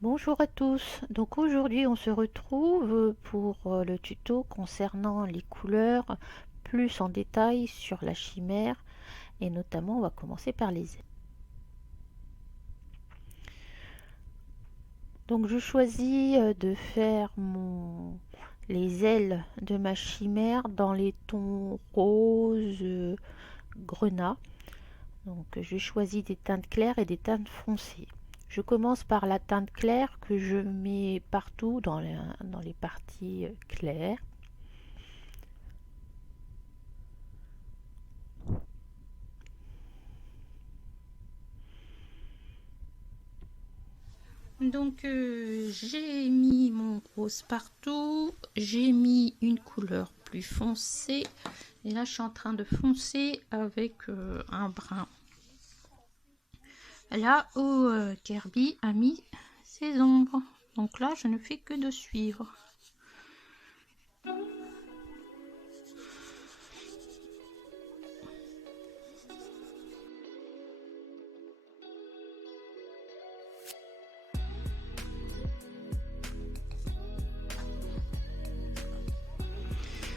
Bonjour à tous, donc aujourd'hui on se retrouve pour le tuto concernant les couleurs plus en détail sur la chimère et notamment on va commencer par les ailes. Donc je choisis de faire les ailes de ma chimère dans les tons rose, grenat. Donc je choisis des teintes claires et des teintes foncées. Je commence par la teinte claire que je mets partout dans les parties claires. Donc j'ai mis mon rose partout, j'ai mis une couleur plus foncée et là je suis en train de foncer avec un brun. Là où Kirby a mis ses ombres, donc là je ne fais que de suivre.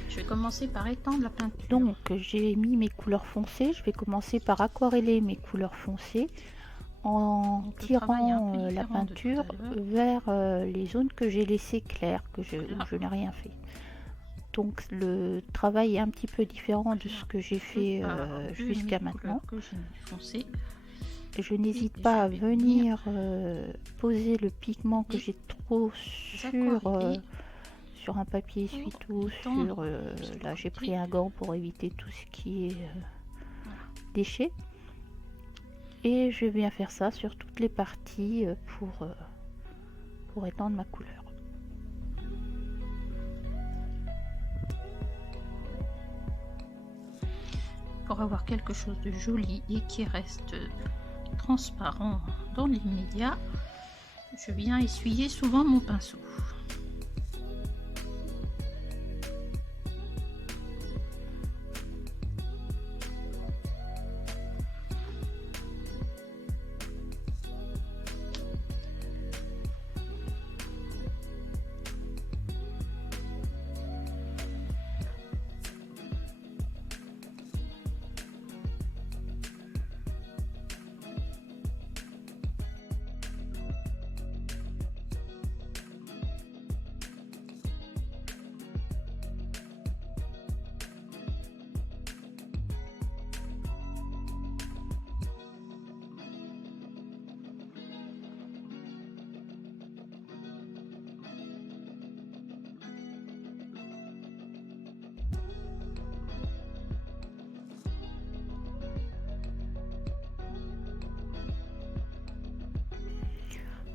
Je vais commencer par étendre la peinture. Donc j'ai mis mes couleurs foncées, je vais commencer par aquareller mes couleurs foncées en tirant la peinture vers les zones que j'ai laissées claires, où je n'ai rien fait. Donc le travail est un petit peu différent de ce que j'ai fait jusqu'à maintenant. Je n'hésite pas à venir poser le pigment que j'ai trop sur un papier essuie-tout, là j'ai pris un gant pour éviter tout ce qui est déchets. Et je viens faire ça sur toutes les parties pour étendre ma couleur. Pour avoir quelque chose de joli et qui reste transparent dans l'immédiat, je viens essuyer souvent mon pinceau.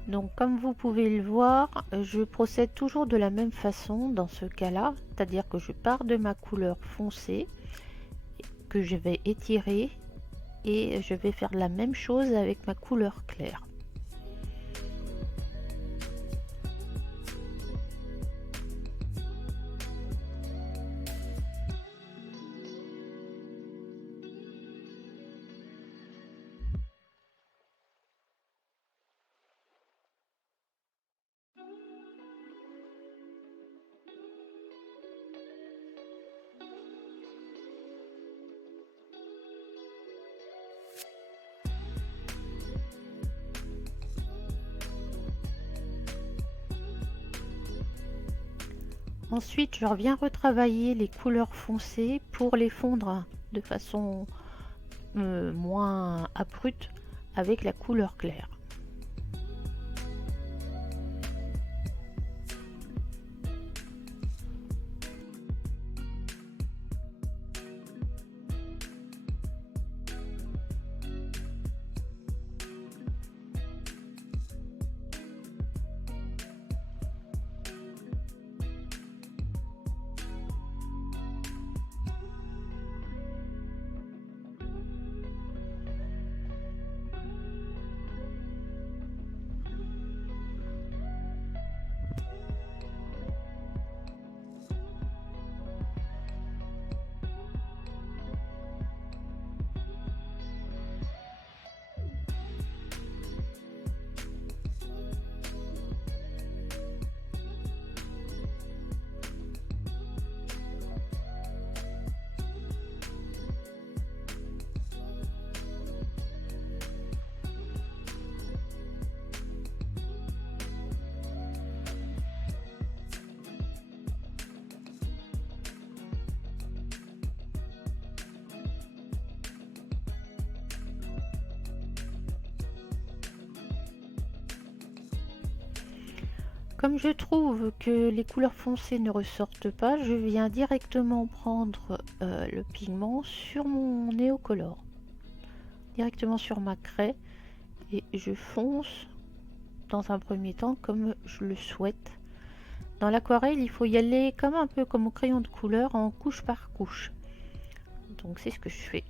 Donc comme vous pouvez le voir, je procède toujours de la même façon dans ce cas-là, c'est-à-dire que je pars de ma couleur foncée, que je vais étirer et je vais faire la même chose avec ma couleur claire. Ensuite, je reviens retravailler les couleurs foncées pour les fondre de façon moins abrupte avec la couleur claire. Comme je trouve que les couleurs foncées ne ressortent pas, je viens directement prendre le pigment sur mon néocolor, directement sur ma craie, et je fonce dans un premier temps comme je le souhaite. Dans l'aquarelle, il faut y aller comme un peu comme au crayon de couleur, en couche par couche. Donc c'est ce que je fais.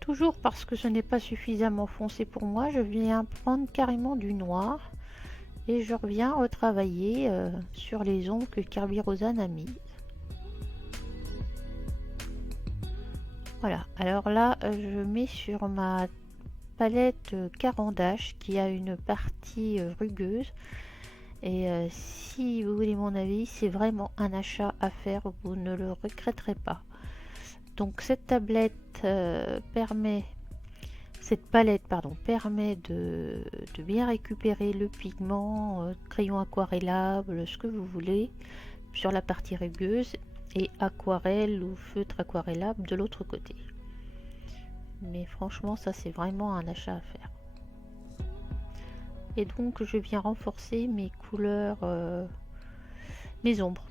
Toujours parce que ce n'est pas suffisamment foncé pour moi, je viens prendre carrément du noir et je reviens retravailler sur les ombres que Kirby Rosan a mis. Voilà, alors là je mets sur ma palette Caran d'Ache qui a une partie rugueuse, et si vous voulez mon avis, c'est vraiment un achat à faire, vous ne le regretterez pas. Donc cette tablette cette palette permet de bien récupérer le pigment, crayon aquarellable, ce que vous voulez, sur la partie rugueuse, et aquarelle ou feutre aquarellable de l'autre côté. Mais franchement, ça c'est vraiment un achat à faire. Et donc je viens renforcer mes couleurs, mes ombres.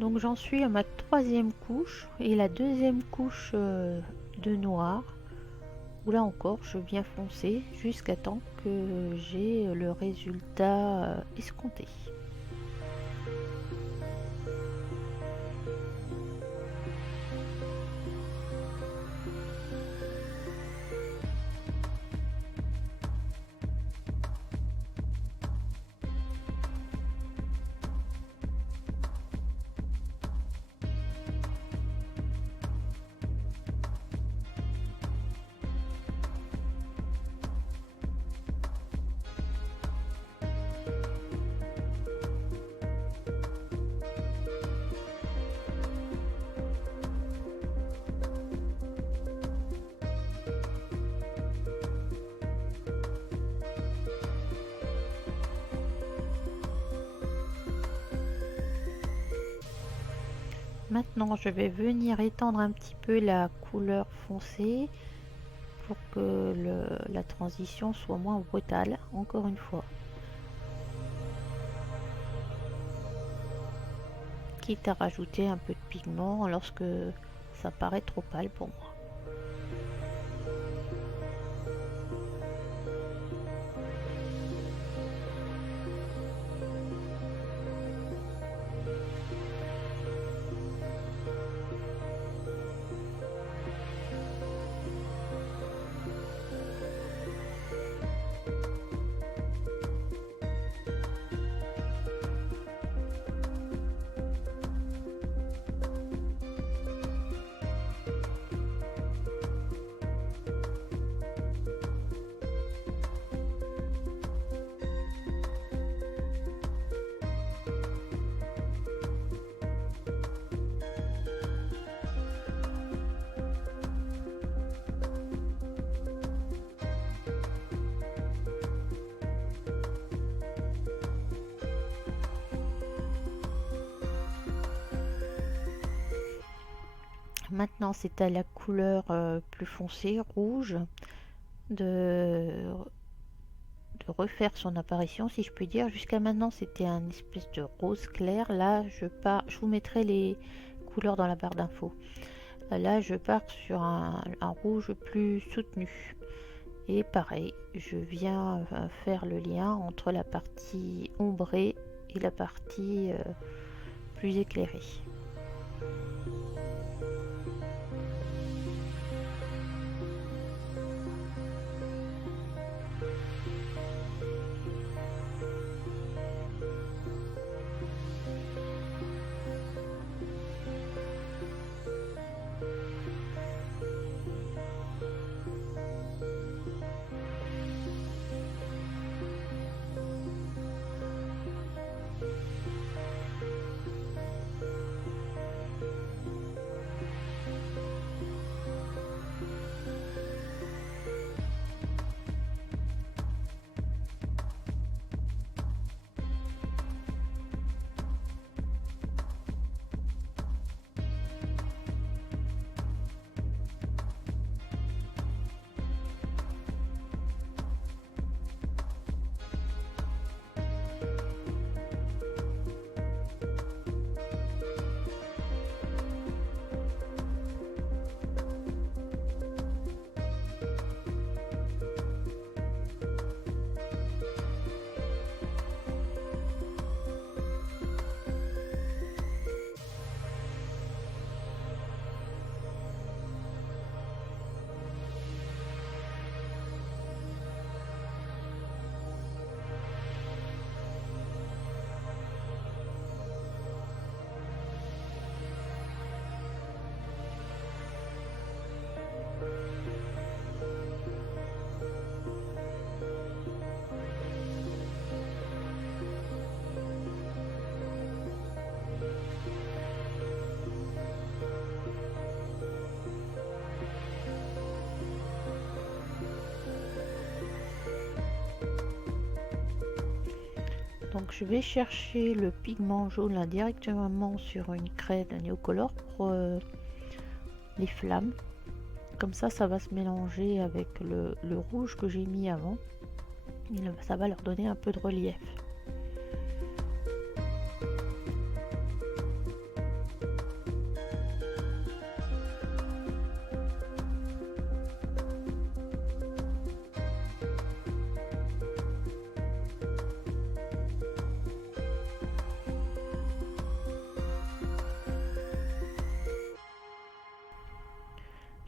Donc j'en suis à ma troisième couche et la deuxième couche de noir, où là encore je viens foncer jusqu'à temps que j'ai le résultat escompté. Maintenant, je vais venir étendre un petit peu la couleur foncée pour que la transition soit moins brutale, encore une fois. Quitte à rajouter un peu de pigment lorsque ça paraît trop pâle pour moi. Maintenant, c'est à la couleur plus foncée, rouge, de refaire son apparition, si je puis dire. Jusqu'à maintenant, c'était un espèce de rose clair. Là, je vous mettrai les couleurs dans la barre d'infos. Là, je pars sur un rouge plus soutenu. Et pareil, je viens faire le lien entre la partie ombrée et la partie plus éclairée. Donc je vais chercher le pigment jaune là directement sur une craie de Neocolor pour les flammes. Comme ça va se mélanger avec le rouge que j'ai mis avant. Et ça va leur donner un peu de relief.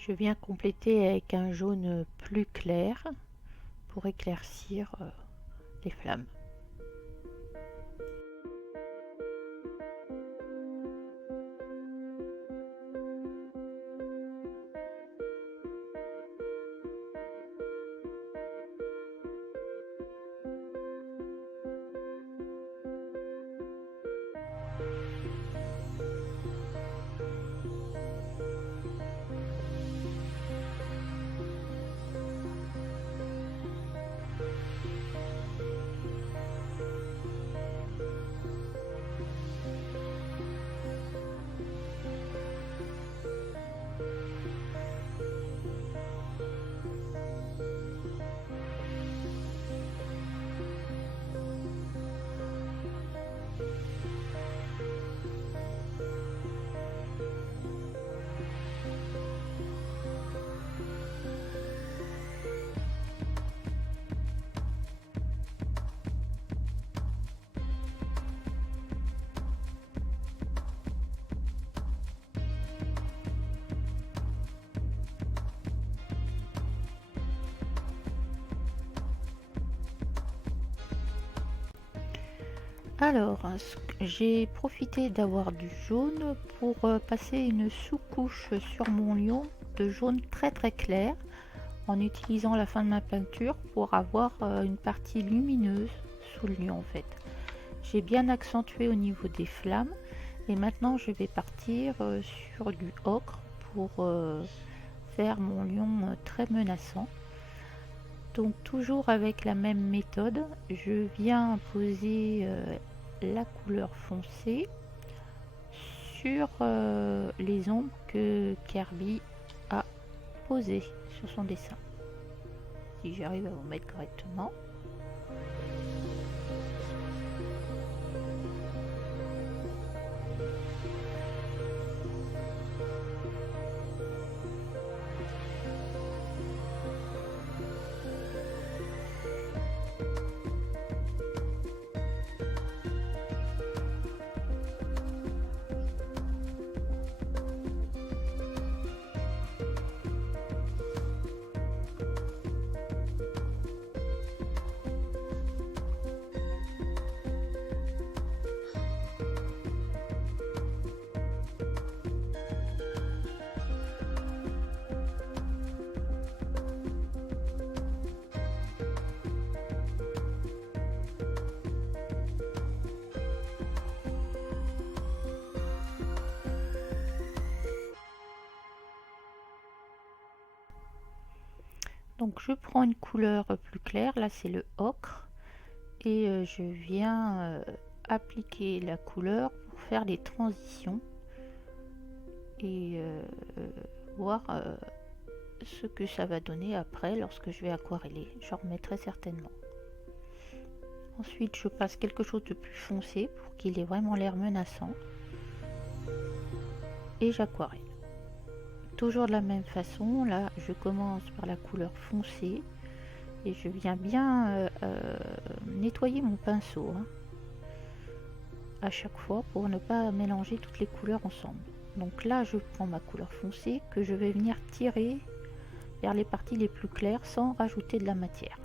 Je viens compléter avec un jaune plus clair pour éclaircir les flammes. Alors, j'ai profité d'avoir du jaune pour passer une sous-couche sur mon lion de jaune très très clair en utilisant la fin de ma peinture pour avoir une partie lumineuse sous le lion en fait. J'ai bien accentué au niveau des flammes et maintenant je vais partir sur du ocre pour faire mon lion très menaçant. Donc toujours avec la même méthode, je viens poser la couleur foncée sur les ombres que Kirby a posées sur son dessin. Si j'arrive à vous mettre correctement. Donc je prends une couleur plus claire, là c'est le ocre, et je viens appliquer la couleur pour faire des transitions et voir ce que ça va donner après lorsque je vais aquareller. J'en remettrai certainement. Ensuite je passe quelque chose de plus foncé pour qu'il ait vraiment l'air menaçant et j'aquarelle. Toujours de la même façon, là je commence par la couleur foncée et je viens bien nettoyer mon pinceau à chaque fois pour ne pas mélanger toutes les couleurs ensemble. Donc là je prends ma couleur foncée que je vais venir tirer vers les parties les plus claires sans rajouter de la matière.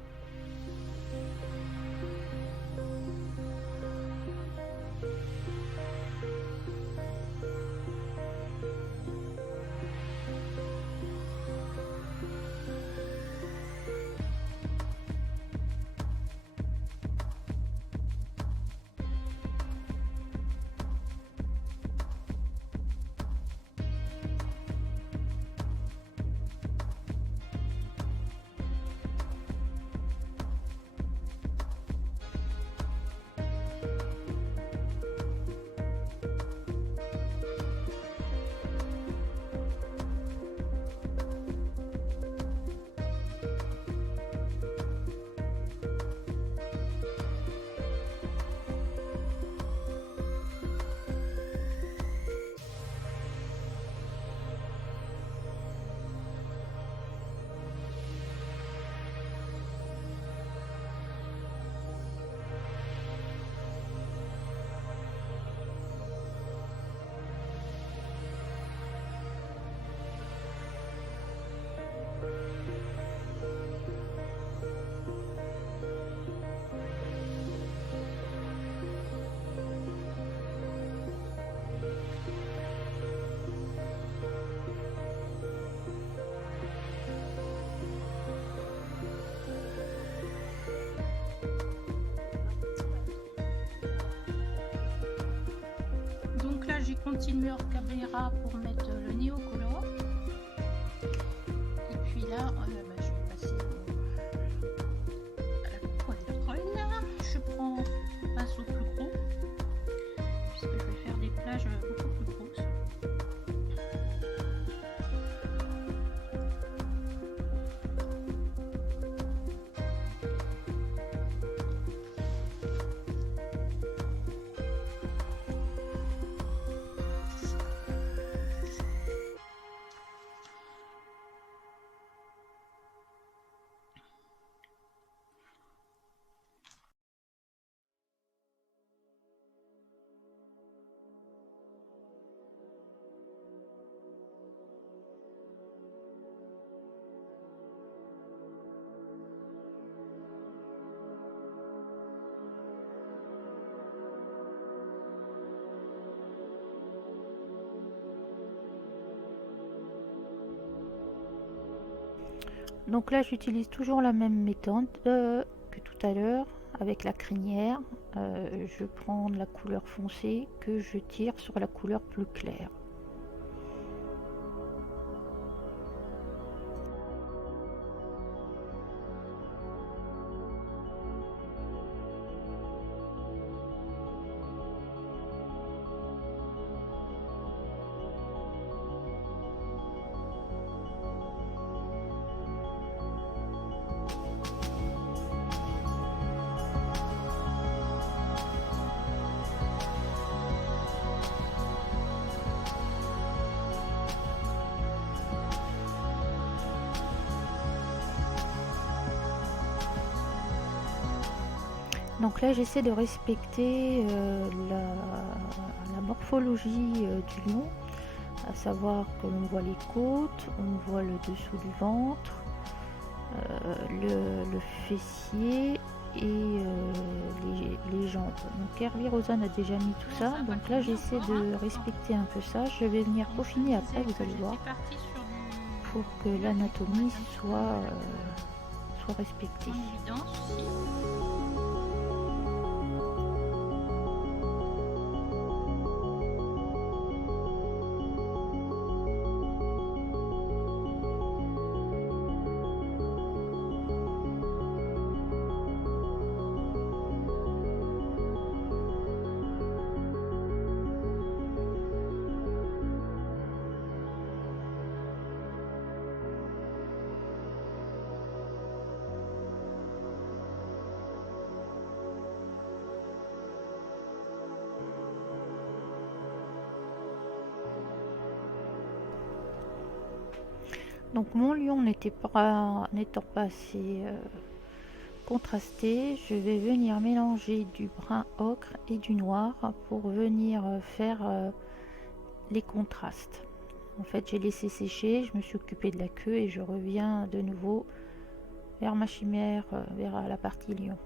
J'ai continué hors caméra pour mettre le néocolor et puis là je vais passer à l'aquarelle. Je prends un pinceau plus gros puisque je vais faire des plages beaucoup plus grosses. Donc là j'utilise toujours la même méthode que tout à l'heure avec la crinière. Je prends la couleur foncée que je tire sur la couleur plus claire. Donc là j'essaie de respecter la morphologie du lion, à savoir que l'on voit les côtes, on voit le dessous du ventre, le fessier et les jambes. Donc Hervé Rosanne a déjà mis tout ça, donc là j'essaie de respecter un peu ça. Je vais venir peaufiner après, vous allez voir, pour que l'anatomie soit respectée. Donc mon lion n'étant pas assez contrasté, je vais venir mélanger du brun ocre et du noir pour venir faire les contrastes. En fait j'ai laissé sécher, je me suis occupée de la queue et je reviens de nouveau vers ma chimère, vers la partie lion.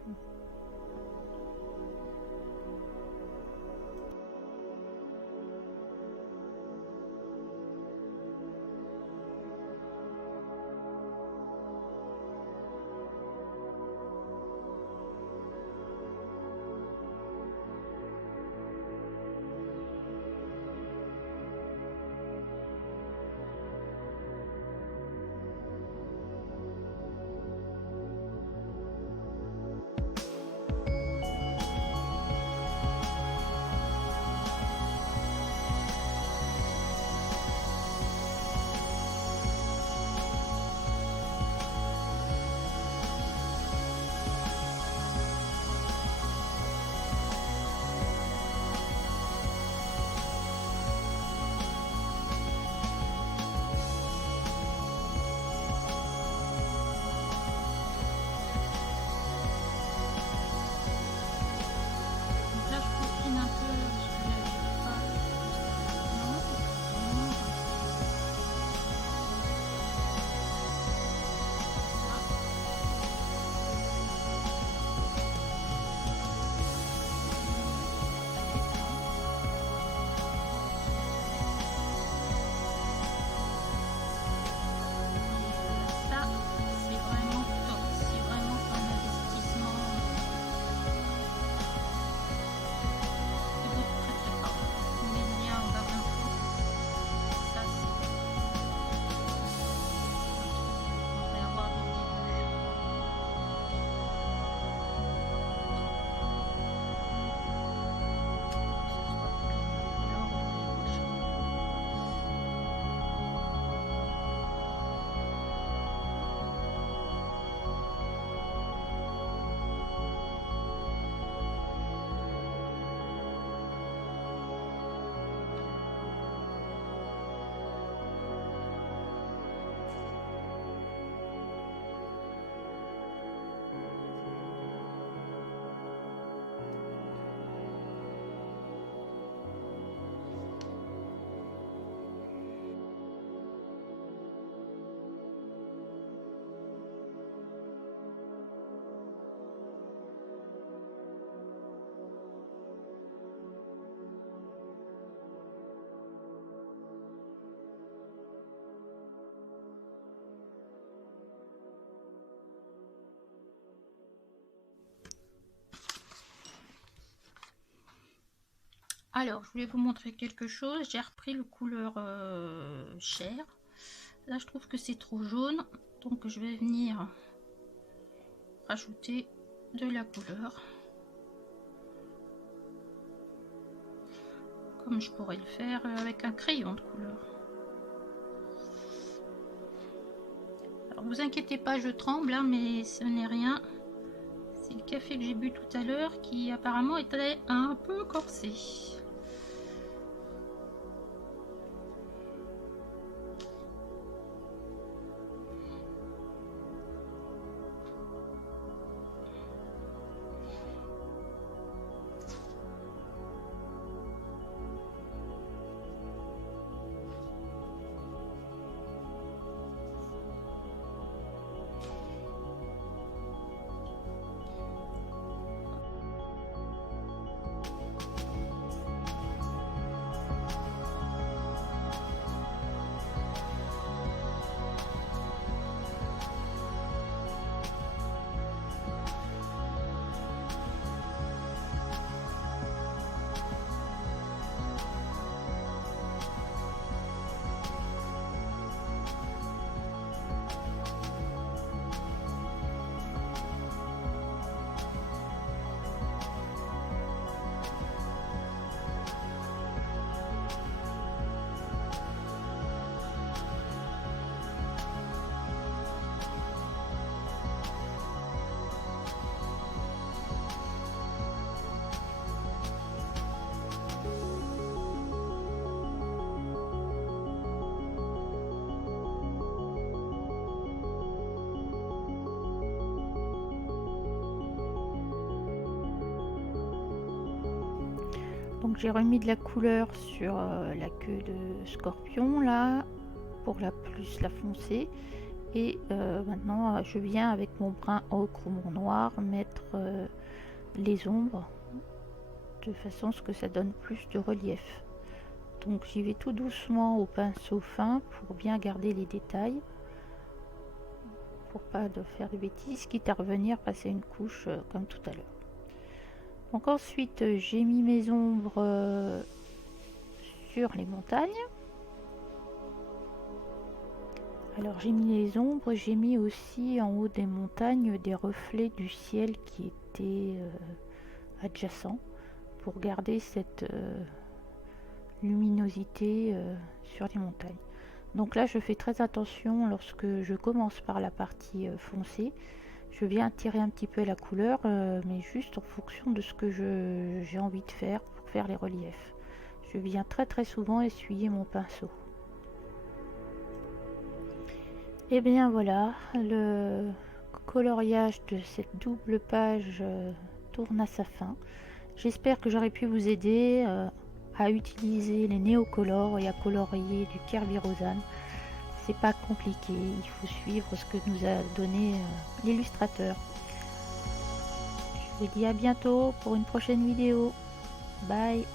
Alors, je voulais vous montrer quelque chose. J'ai repris le couleur chair. Là, je trouve que c'est trop jaune. Donc, je vais venir rajouter de la couleur. Comme je pourrais le faire avec un crayon de couleur. Alors, vous inquiétez pas, je tremble, hein, mais ce n'est rien. C'est le café que j'ai bu tout à l'heure qui apparemment était un peu corsé. Donc j'ai remis de la couleur sur la queue de scorpion là pour la plus la foncer, et maintenant je viens avec mon brun ocre ou mon noir mettre les ombres de façon à ce que ça donne plus de relief. Donc j'y vais tout doucement au pinceau fin pour bien garder les détails, pour pas de faire de bêtises, quitte à revenir passer une couche comme tout à l'heure. Donc ensuite j'ai mis mes ombres sur les montagnes. Alors j'ai mis les ombres, j'ai mis aussi en haut des montagnes des reflets du ciel qui étaient adjacents pour garder cette luminosité sur les montagnes. Donc là je fais très attention lorsque je commence par la partie foncée. Je viens tirer un petit peu la couleur, mais juste en fonction de ce que j'ai envie de faire pour faire les reliefs. Je viens très souvent essuyer mon pinceau. Et bien voilà, le coloriage de cette double page tourne à sa fin. J'espère que j'aurai pu vous aider à utiliser les néocolores et à colorier du Kerby Rosan. C'est pas compliqué, il faut suivre ce que nous a donné l'illustrateur. Je vous dis à bientôt pour une prochaine vidéo. Bye.